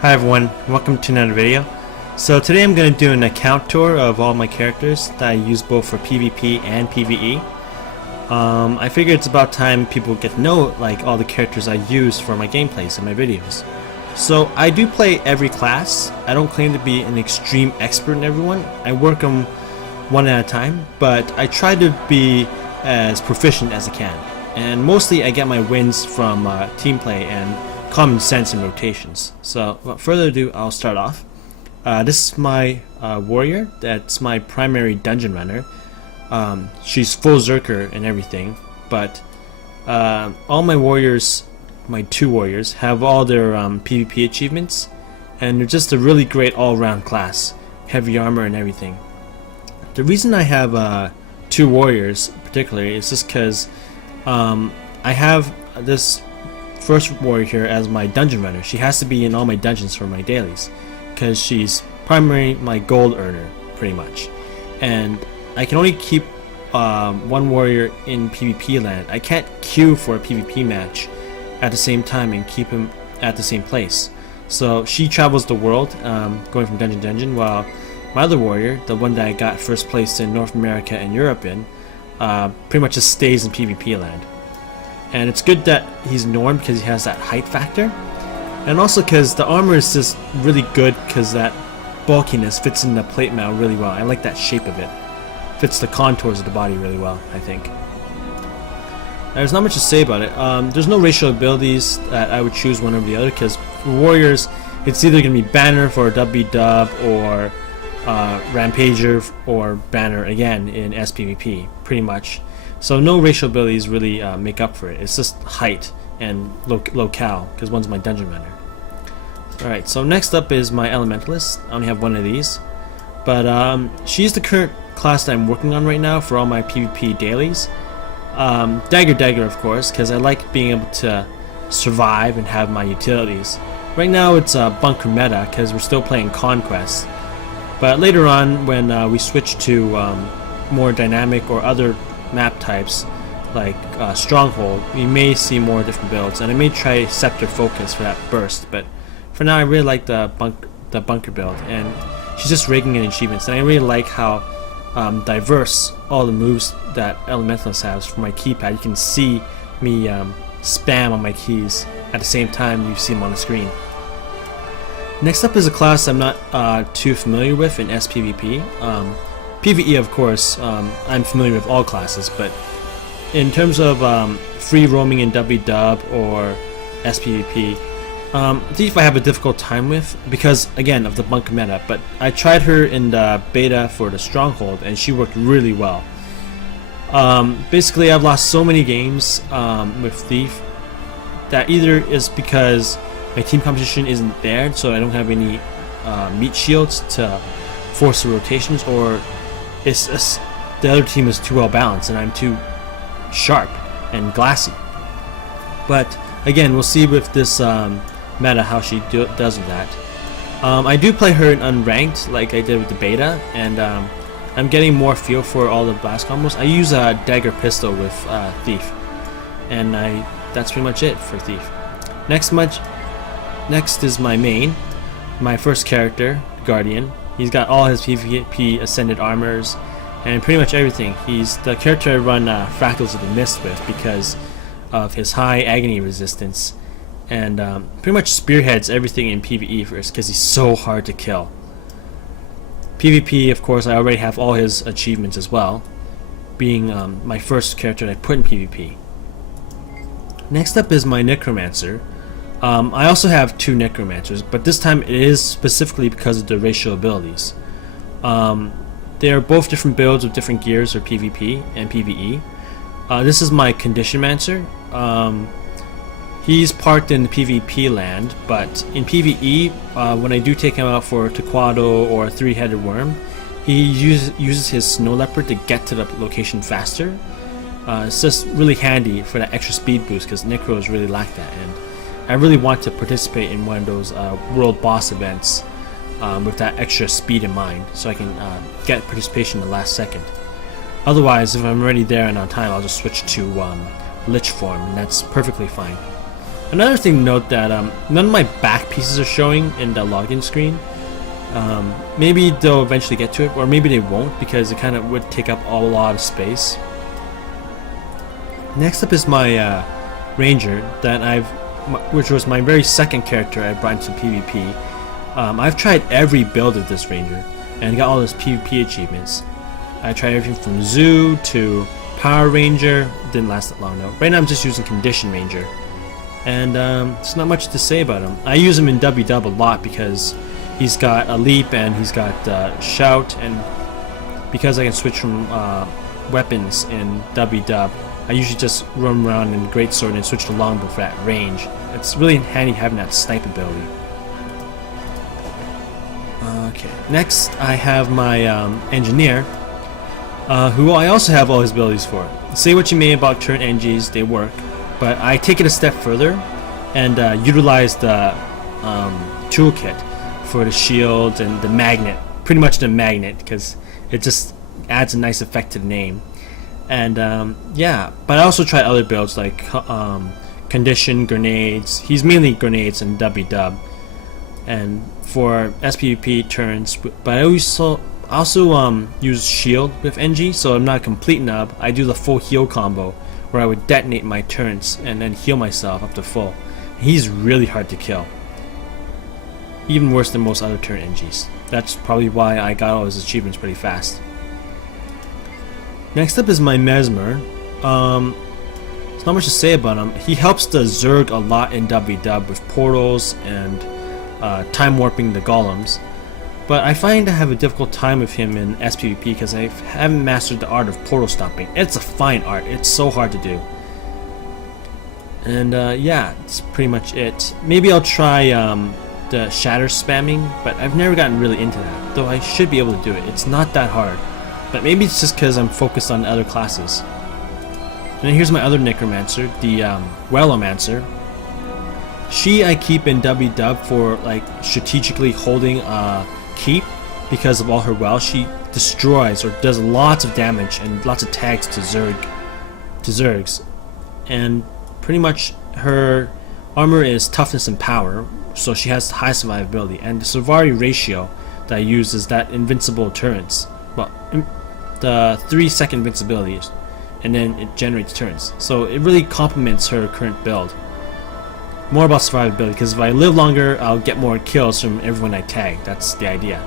Hi everyone, welcome to another video. So today I'm going to do an account tour of all my characters that I use both for PvP and PvE. I figure it's about time people get to know like all the characters I use for my gameplays and my videos. So I do play every class. I don't claim to be an extreme expert in everyone. I work them one at a time, but I try to be as proficient as I can. And mostly I get my wins from team play and common sense and rotations. So without further ado, I'll start off. This is my warrior. That's my primary dungeon runner. She's full Zerker and everything, but all my warriors, my two warriors, have all their PvP achievements, and they're just a really great all-around class, heavy armor and everything. The reason I have two warriors particularly is just because I have this first warrior here as my dungeon runner. She has to be in all my dungeons for my dailies because she's primarily my gold earner pretty much, and I can only keep one warrior in PvP land. I can't queue for a PvP match at the same time and keep him at the same place, so she travels the world going from dungeon to dungeon, while my other warrior, the one that I got first place in North America and Europe in, pretty much just stays in PvP land. And it's good that he's normed because he has that height factor, and also because the armor is just really good because that bulkiness fits in the plate mail really well. I like that shape of it. Fits the contours of the body really well, I think. There's not much to say about it. There's no racial abilities that I would choose one over the other, because for warriors it's either going to be banner for WW or Rampager or banner again in SPVP pretty much. So no racial abilities really make up for it. It's just height and locale, because one's my dungeon runner. Alright, so next up is my elementalist. I only have one of these, but she's the current class that I'm working on right now for all my PvP dailies. Dagger of course, because I like being able to survive and have my utilities. Right now it's bunker meta because we're still playing Conquest, but later on when we switch to more dynamic or other map types like Stronghold, we may see more different builds, and I may try Scepter Focus for that burst, but for now I really like the bunker build, and she's just raking in achievements, and I really like how diverse all the moves that Elementalist has. For my keypad, you can see me spam on my keys at the same time you see them on the screen. Next up is a class I'm not too familiar with in SPVP. PvE, of course, I'm familiar with all classes, but in terms of free roaming in WW or SPVP, Thief I have a difficult time with because, again, of the bunker meta, but I tried her in the beta for the Stronghold and she worked really well. Basically, I've lost so many games with Thief that either is because my team composition isn't there, so I don't have any meat shields to force the rotations, or it's the other team is too well balanced and I'm too sharp and glassy. But again, we'll see with this meta how she does with that. I do play her in unranked like I did with the beta, and I'm getting more feel for all the blast combos. I use a dagger pistol with Thief, and that's pretty much it for Thief. Next is my main, my first character, Guardian. He's got all his PvP ascended armors and pretty much everything. He's the character I run Fractals of the Mist with because of his high agony resistance, and pretty much spearheads everything in PvE first because he's so hard to kill. PvP, of course, I already have all his achievements as well, being my first character that I put in PvP. Next up is my Necromancer. I also have two Necromancers, but this time it is specifically because of the racial abilities. They are both different builds with different gears for PvP and PvE. This is my Conditionmancer. He's parked in the PvP land, but in PvE, when I do take him out for Taquado or Three-Headed Worm, he uses his Snow Leopard to get to the location faster. It's just really handy for that extra speed boost because Necros really lack that, and I really want to participate in one of those world boss events with that extra speed in mind, so I can get participation in the last second. Otherwise, if I'm already there and on time, I'll just switch to Lich form, and that's perfectly fine. Another thing to note that none of my back pieces are showing in the login screen. Maybe they'll eventually get to it, or maybe they won't, because it kind of would take up a lot of space. Next up is my Ranger that which was my very second character I brought into PvP. I've tried every build of this Ranger and got all those PvP achievements. I tried everything from Zoo to Power Ranger. Didn't last that long though. Right now I'm just using Condition Ranger, and there's not much to say about him. I use him in WW a lot because he's got a leap and he's got shout, and because I can switch from weapons in WW, I usually just run around in Greatsword and switch to longbow for that range. It's really handy having that snipe ability. Okay, next I have my engineer, who I also have all his abilities for. Say what you may about turret NGs, they work, but I take it a step further and utilize the toolkit for the shield and the magnet, pretty much the magnet, because it just adds a nice effect to the name. And yeah, but I also try other builds like condition, grenades. He's mainly grenades and WW, and for SPVP turns. But I also use shield with NG, so I'm not a complete nub. I do the full heal combo where I would detonate my turrets and then heal myself up to full. He's really hard to kill, even worse than most other turret NGs. That's probably why I got all his achievements pretty fast. Next up is my Mesmer. There's not much to say about him. He helps the Zerg a lot in WW with portals and time warping the golems. But I find I have a difficult time with him in SPVP because I haven't mastered the art of portal stomping. It's a fine art. It's so hard to do. And yeah, that's pretty much it. Maybe I'll try the shatter spamming, but I've never gotten really into that. Though I should be able to do it. It's not that hard. But maybe it's just because I'm focused on other classes. And then here's my other Necromancer, the Wellomancer. She I keep in WW for like strategically holding a keep because of all her well. She destroys or does lots of damage and lots of tags to Zergs. And pretty much her armor is toughness and power, so she has high survivability. And the Savari ratio that I use is that invincible turrets. Well, the 3-second invincibility, and then it generates turns. So it really complements her current build. More about survivability, because if I live longer, I'll get more kills from everyone I tag. That's the idea.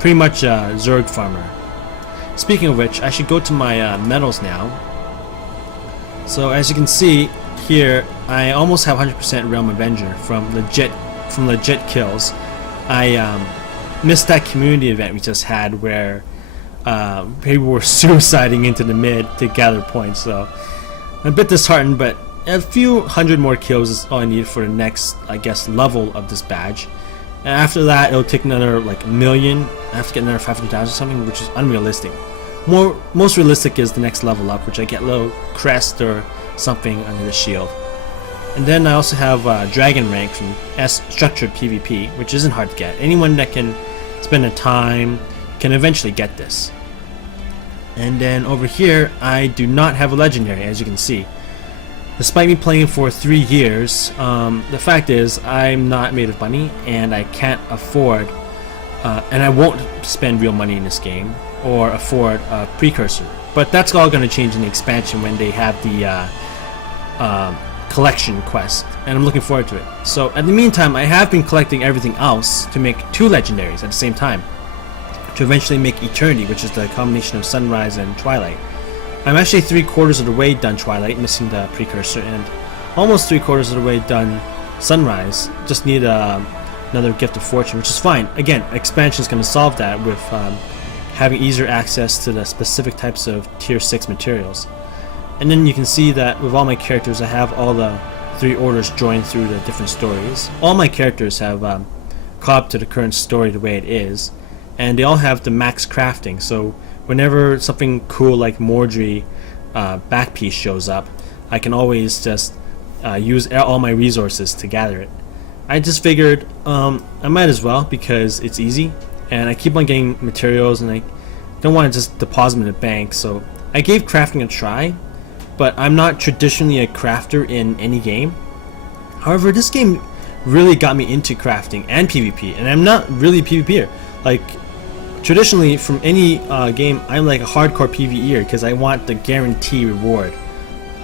Pretty much a Zerg farmer. Speaking of which, I should go to my medals now. So as you can see here, I almost have 100% Realm Avenger from legit kills. I missed that community event we just had where people were suiciding into the mid to gather points, so I'm a bit disheartened, but a few hundred more kills is all I need for the next, I guess, level of this badge. And after that, it'll take another like a million. I have to get another 500,000 or something, which is unrealistic. Most realistic is the next level up, which I get a little crest or something under the shield. And then I also have Dragon rank from structured PvP, which isn't hard to get. Anyone that can spend the time can eventually get this. And then over here, I do not have a legendary, as you can see. Despite me playing for 3 years, the fact is I'm not made of money, and I can't afford, and I won't spend real money in this game, or afford a precursor. But that's all going to change in the expansion when they have the collection quest, and I'm looking forward to it. So in the meantime, I have been collecting everything else to make 2 legendaries at the same time, to eventually make Eternity, which is the combination of Sunrise and Twilight. I'm actually 3/4 of the way done Twilight, missing the precursor, and almost 3/4 of the way done Sunrise. Just need another Gift of Fortune, which is fine. Again, expansion is going to solve that with having easier access to the specific types of tier 6 materials. And then you can see that with all my characters, I have all the 3 orders joined through the different stories. All my characters have caught up to the current story the way it is, and they all have the max crafting, so whenever something cool like Mordry back piece shows up, I can always just use all my resources to gather it. I just figured I might as well, because it's easy, and I keep on getting materials, and I don't want to just deposit them in the bank, so I gave crafting a try, but I'm not traditionally a crafter in any game. However, this game really got me into crafting and PvP, and I'm not really a PvPer. Like, traditionally, from any game, I'm like a hardcore PvEer because I want the guarantee reward.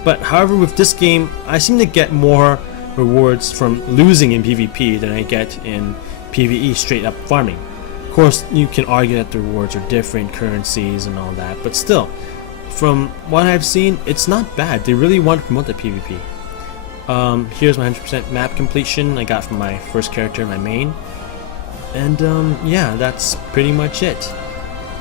But however, with this game, I seem to get more rewards from losing in PvP than I get in PvE straight up farming. Of course, you can argue that the rewards are different currencies and all that, but still, from what I've seen, it's not bad. They really want to promote the PvP. Here's my 100% map completion I got from my first character, my main. And yeah, that's pretty much it.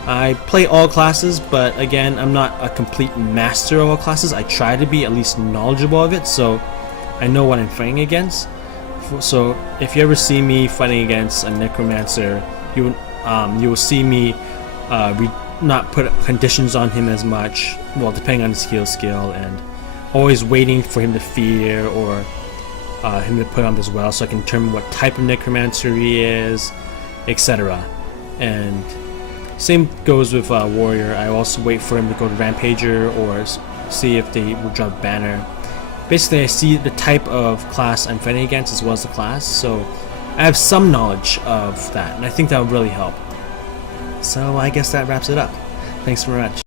I play all classes, but again, I'm not a complete master of all classes. I try to be at least knowledgeable of it, so I know what I'm fighting against. So if you ever see me fighting against a necromancer, you will see me not put conditions on him as much, well, depending on his skill, and always waiting for him to fear or him to put on as well, so I can determine what type of necromancer he is, etc. And same goes with warrior. I also wait for him to go to rampager or see if they will drop banner. Basically, I see the type of class I'm fighting against as well as the class, so I have some knowledge of that, and I think that would really help. So I guess that wraps it up. Thanks very much.